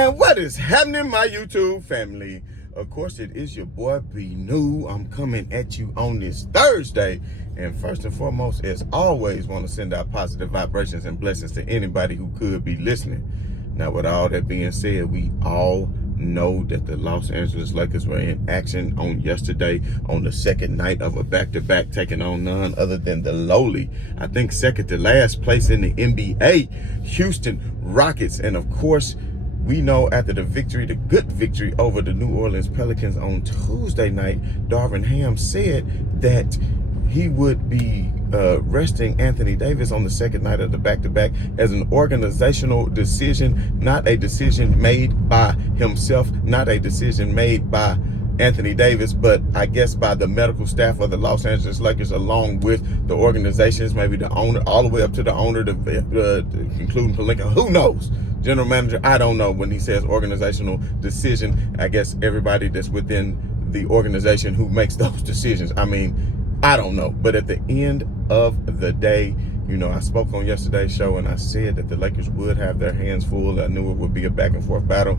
And what is happening, my YouTube family? Of course, it is your boy B New. I'm coming at you on this Thursday. And first and foremost, as always, want to send out positive vibrations and blessings to anybody who could be listening. Now, with all that being said, we all know that the Los Angeles Lakers were in action on yesterday on the second night of a back-to-back, taking on none other than the lowly, I think second to last place in the NBA, Houston Rockets. And of course, we know after the victory, the good victory over the New Orleans Pelicans on Tuesday night, Darvin Ham said that he would be resting Anthony Davis on the second night of the back-to-back as an organizational decision, not a decision made by himself, not a decision made by Anthony Davis, but I guess by the medical staff of the Los Angeles Lakers, along with the organizations, maybe the owner, all the way up to the owner, including Pelinka. Who knows? General manager, I don't know. When he says organizational decision, I guess everybody that's within the organization who makes those decisions. I mean, I don't know. But at the end of the day, you know, I spoke on yesterday's show and I said that the Lakers would have their hands full. I knew it would be a back and forth battle.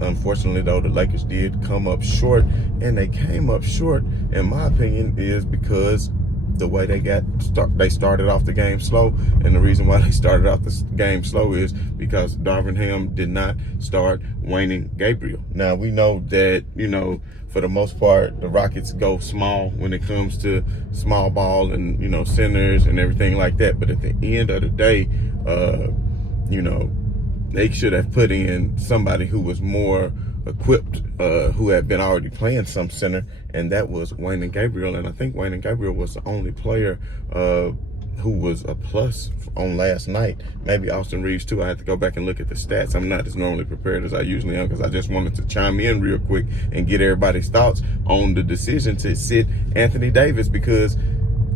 Unfortunately, though, the Lakers did come up short, and they came up short, in my opinion, is because the way they started off the game slow. And the reason why they started off the game slow is because Darvin Ham did not start Wayne Gabriel. Now, we know that, you know, for the most part, the Rockets go small when it comes to small ball and, you know, centers and everything like that. But at the end of the day, you know, they should have put in somebody who was more equipped, who had been already playing some center, and that was Wayne Gabriel. And I think Wayne Gabriel was the only player who was a plus on last night. Maybe Austin Reeves too. I had to go back and look at the stats. I'm not as normally prepared as I usually am, because I just wanted to chime in real quick and get everybody's thoughts on the decision to sit Anthony Davis, because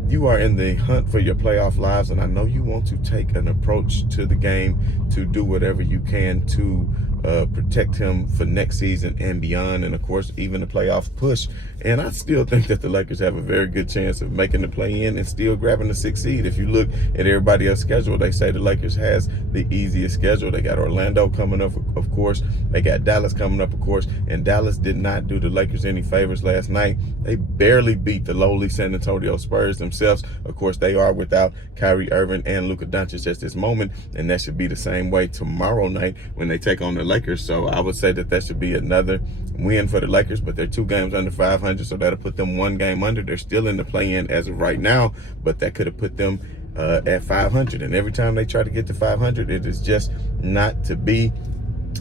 you are in the hunt for your playoff lives, and I know you want to take an approach to the game to do whatever you can to protect him for next season and beyond, and of course even the playoff push. And I still think that the Lakers have a very good chance of making the play-in and still grabbing the 6th seed. If you look at everybody else's schedule, they say the Lakers has the easiest schedule. They got Orlando coming up, of course. They got Dallas coming up, of course. And Dallas did not do the Lakers any favors last night. They barely beat the lowly San Antonio Spurs themselves. Of course, they are without Kyrie Irving and Luka Doncic at this moment, and that should be the same way tomorrow night when they take on the Lakers. So I would say that should be another win for the Lakers, but they're 2 games under 500, so that'll put them 1 game under. They're still in the play-in as of right now, but that could have put them at 500. And every time they try to get to 500, it is just not to be.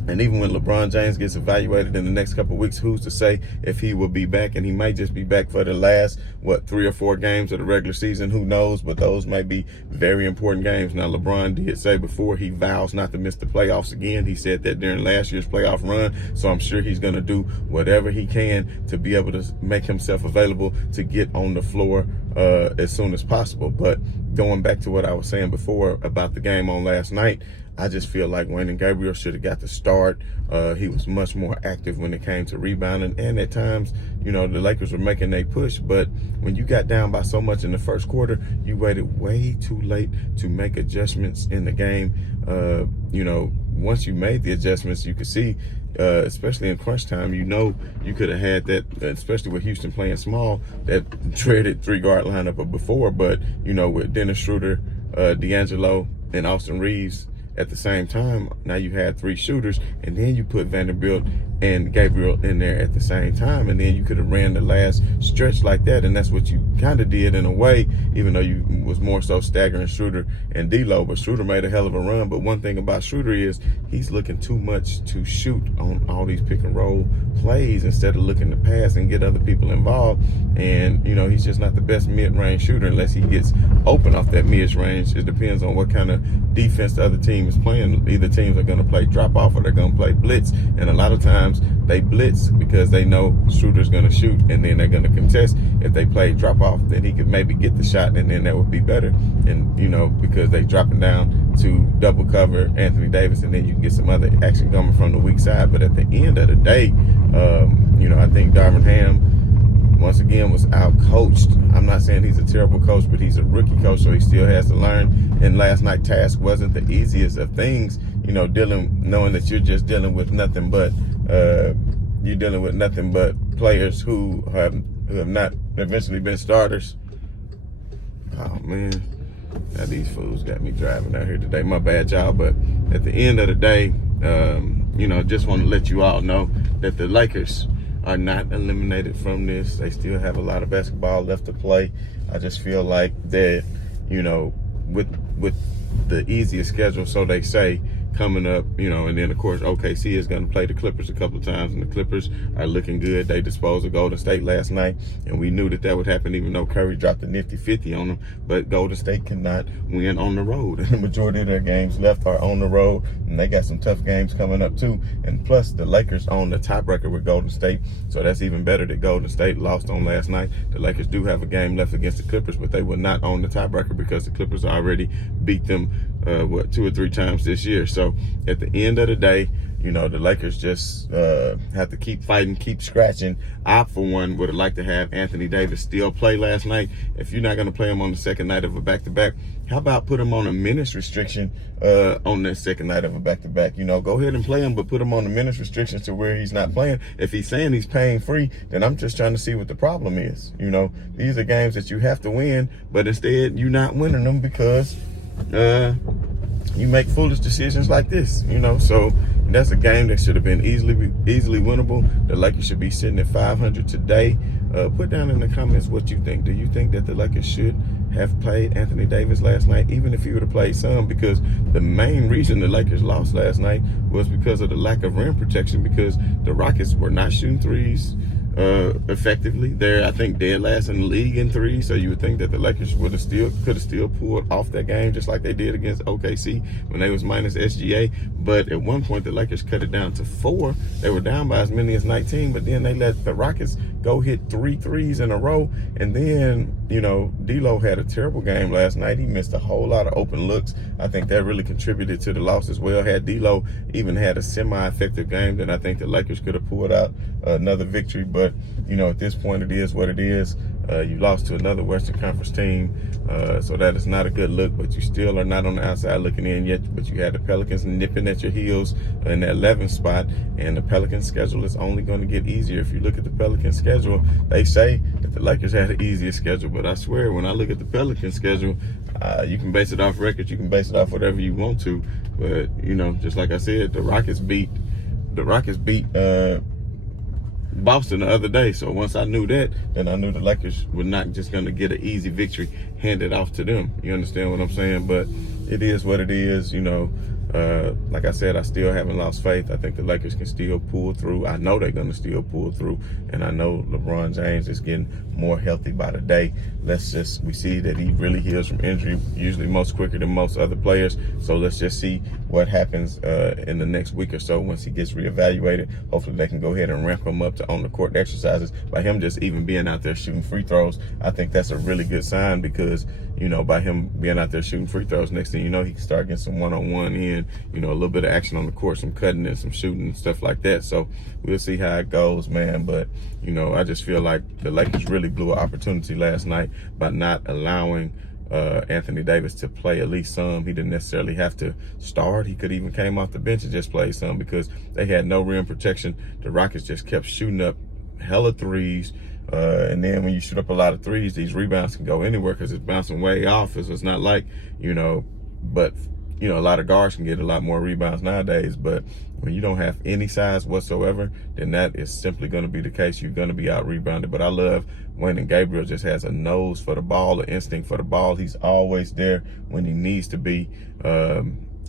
And even when LeBron James gets evaluated in the next couple of weeks, who's to say if he will be back? And he may just be back for the last, 3 or 4 games of the regular season. Who knows? But those may be very important games. Now, LeBron did say before he vows not to miss the playoffs again. He said that during last year's playoff run. So I'm sure he's going to do whatever he can to be able to make himself available to get on the floor as soon as possible. But going back to what I was saying before about the game on last night, I just feel like Wayne Gabriel should have got the start. He was much more active when it came to rebounding. And at times, you know, the Lakers were making their push. But when you got down by so much in the first quarter, you waited way too late to make adjustments in the game. You know, once you made the adjustments, you could see, especially in crunch time, you know, you could have had that, especially with Houston playing small, that dreaded 3-guard lineup before. But, you know, with Dennis Schroeder, D'Angelo, and Austin Reeves at the same time, now you had 3 shooters, and then you put Vanderbilt and Gabriel in there at the same time, and then you could have ran the last stretch like that. And that's what you kind of did in a way, even though you was more so staggering Schroeder and D'Lo. But Schroeder made a hell of a run. But one thing about Schroeder is he's looking too much to shoot on all these pick and roll plays instead of looking to pass and get other people involved. And, you know, he's just not the best mid-range shooter unless he gets open off that mid-range. It depends on what kind of defense the other team is playing. Either teams are going to play drop-off or they're going to play blitz. And a lot of times they blitz because they know Schroeder's going to shoot, and then they're going to contest. If they play drop-off, then he could maybe get the shot, and then that would be better. And, you know, because they dropping down to double cover Anthony Davis, and then you can get some other action coming from the weak side. But at the end of the day, you know, I think Darvin Ham, once again, was out-coached. I'm not saying he's a terrible coach, but he's a rookie coach, so he still has to learn. And last night's task wasn't the easiest of things. You knowing that you're just dealing with nothing but players who have not eventually been starters. Oh man, now these fools got me driving out here today. My bad, y'all. But at the end of the day, just want to let you all know that the Lakers are not eliminated from this. They still have a lot of basketball left to play. I just feel like that, with the easiest schedule, so they say, coming up, and then of course OKC is going to play the Clippers a couple of times, and the Clippers are looking good. They disposed of Golden State last night, and we knew that would happen, even though Curry dropped a nifty 50 on them. But Golden State cannot win on the road, and the majority of their games left are on the road, and they got some tough games coming up too. And plus, the Lakers own the tiebreaker with Golden State, so that's even better that Golden State lost on last night. The Lakers do have a game left against the Clippers, but they will not own the tiebreaker because the Clippers already beat them 2 or 3 times this year. So at the end of the day, the Lakers just have to keep fighting, keep scratching. I, for one, would have liked to have Anthony Davis still play last night. If you're not going to play him on the second night of a back-to-back, how about put him on a minutes restriction on that second night of a back-to-back? Go ahead and play him, but put him on the minutes restrictions to where he's not playing. If he's saying he's paying free, then I'm just trying to see what the problem is. These are games that you have to win, but instead you're not winning them because you make foolish decisions like this, so that's a game that should have been easily winnable. The Lakers should be sitting at 500 today. Put down in the comments what you think. Do you think that the Lakers should have played Anthony Davis last night, even if he would have played some? Because the main reason the Lakers lost last night was because of the lack of rim protection, because the Rockets were not shooting threes effectively. They're, I think, dead last in the league in threes, so you would think that the Lakers could have still pulled off that game just like they did against OKC when they was minus SGA. But at one point the Lakers cut it down to 4. They were down by as many as 19, but then they let the Rockets go hit 3 threes in a row. And then, D'Lo had a terrible game last night. He missed a whole lot of open looks. I think that really contributed to the loss as well. Had D'Lo even had a semi-effective game, then I think the Lakers could have pulled out another victory. But, at this point, it is what it is. You lost to another Western Conference team, so that is not a good look, but you still are not on the outside looking in yet. But you had the Pelicans nipping at your heels in that 11th spot, and the Pelicans schedule is only going to get easier. If you look at the Pelicans schedule, they say that the Lakers had an easier schedule, but I swear when I look at the Pelicans schedule, you can base it off records, you can base it off whatever you want to, but just like I said, the Rockets beat Boston the other day. So once I knew that, then I knew the Lakers were not just going to get an easy victory handed off to them. You understand what I'm saying? But it is what it is. Like I said, I still haven't lost faith. I think the Lakers can still pull through. I know they're going to still pull through. And I know LeBron James is getting more healthy by the day. We see that he really heals from injury, usually much quicker than most other players. So let's just see what happens in the next week or so once he gets reevaluated. Hopefully they can go ahead and ramp him up to on the court exercises. By him just even being out there shooting free throws, I think that's a really good sign, because by him being out there shooting free throws, next thing you know, he can start getting some one-on-one in, a little bit of action on the court, some cutting and some shooting and stuff like that. So we'll see how it goes, man. But, I just feel like the Lakers really blew an opportunity last night by not allowing Anthony Davis to play at least some. He didn't necessarily have to start. He could even came off the bench and just played some, because they had no rim protection. The Rockets just kept shooting up hella threes. And then when you shoot up a lot of threes, these rebounds can go anywhere because it's bouncing way off. So it's not like, but, a lot of guards can get a lot more rebounds nowadays. But when you don't have any size whatsoever, then that is simply going to be the case. You're going to be out rebounded. But I love Wayne Gabriel just has a nose for the ball, an instinct for the ball. He's always there when he needs to be.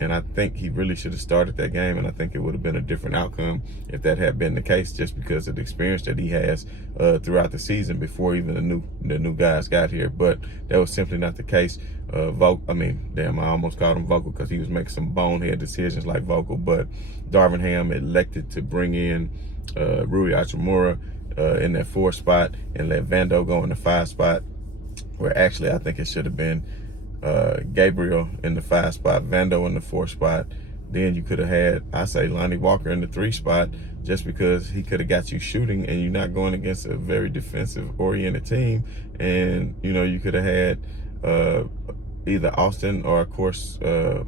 And I think he really should have started that game, and I think it would have been a different outcome if that had been the case, just because of the experience that he has throughout the season before even the new guys got here. But that was simply not the case. I almost called him Vogel because he was making some bonehead decisions like Vogel. But Darvin Ham elected to bring in Rui Hachimura in that 4 spot and let Vando go in the 5 spot, where actually I think it should have been Gabriel in the 5 spot, Vando in the 4 spot. Then you could have had, I say, Lonnie Walker in the 3 spot, just because he could have got you shooting and you're not going against a very defensive oriented team. And, you could have had either Austin or, of course,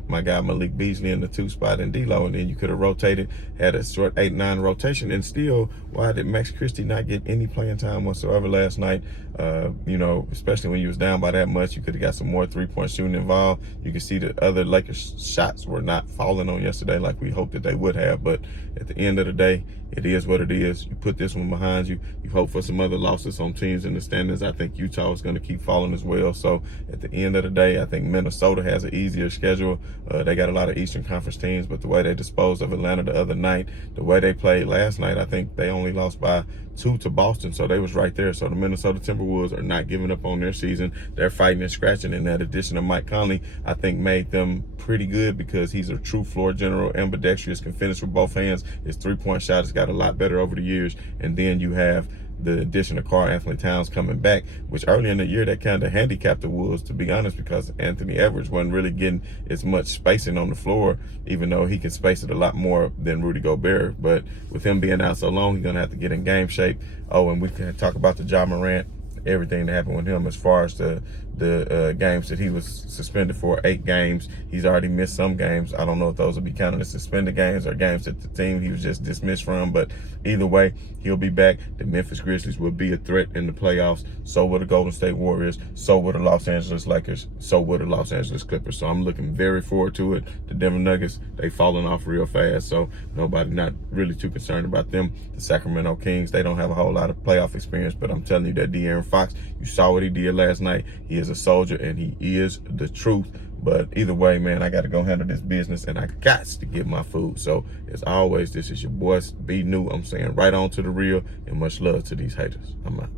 my guy Malik Beasley in the 2 spot and D-Lo, and then you could have rotated, had a short 8-9 rotation, and still, why did Max Christie not get any playing time whatsoever last night? You know, especially when you was down by that much, you could have got some more 3-point shooting involved. You can see that other Lakers shots were not falling on yesterday like we hoped that they would have, but at the end of the day, it is what it is. You put this one behind you. You hope for some other losses on teams in the standings. I think Utah is going to keep falling as well. So at the end of the day, I think Minnesota has an easier schedule. They got a lot of Eastern Conference teams, but the way they disposed of Atlanta the other night, the way they played last night, I think they only lost by 2 to Boston, so they was right there. So the Minnesota Timberwolves are not giving up on their season. They're fighting and scratching, and that addition of Mike Conley, I think, made them pretty good because he's a true floor general, ambidextrous, can finish with both hands. His 3-point shot has got a lot better over the years, and then you have the addition of Karl Anthony Towns coming back, which early in the year that kind of handicapped the Wolves, to be honest, because Anthony Edwards wasn't really getting as much spacing on the floor, even though he can space it a lot more than Rudy Gobert. But with him being out so long, he's going to have to get in game shape. Oh, and we can talk about the Ja Morant, everything that happened with him as far as the games that he was suspended for, 8 games. He's already missed some games. I don't know if those will be counted as suspended games or games that the team he was just dismissed from, but either way, he'll be back. The Memphis Grizzlies will be a threat in the playoffs. So will the Golden State Warriors. So will the Los Angeles Lakers. So will the Los Angeles Clippers. So I'm looking very forward to it. The Denver Nuggets, they falling off real fast, so nobody not really too concerned about them. The Sacramento Kings, they don't have a whole lot of playoff experience, but I'm telling you that De'Aaron Fox, you saw what he did last night. He is a soldier, and he is the truth. But either way, man, I got to go handle this business, and I got to get my food. So as always, this is your boy, Be New. I'm saying right on to the real, and much love to these haters. I'm out.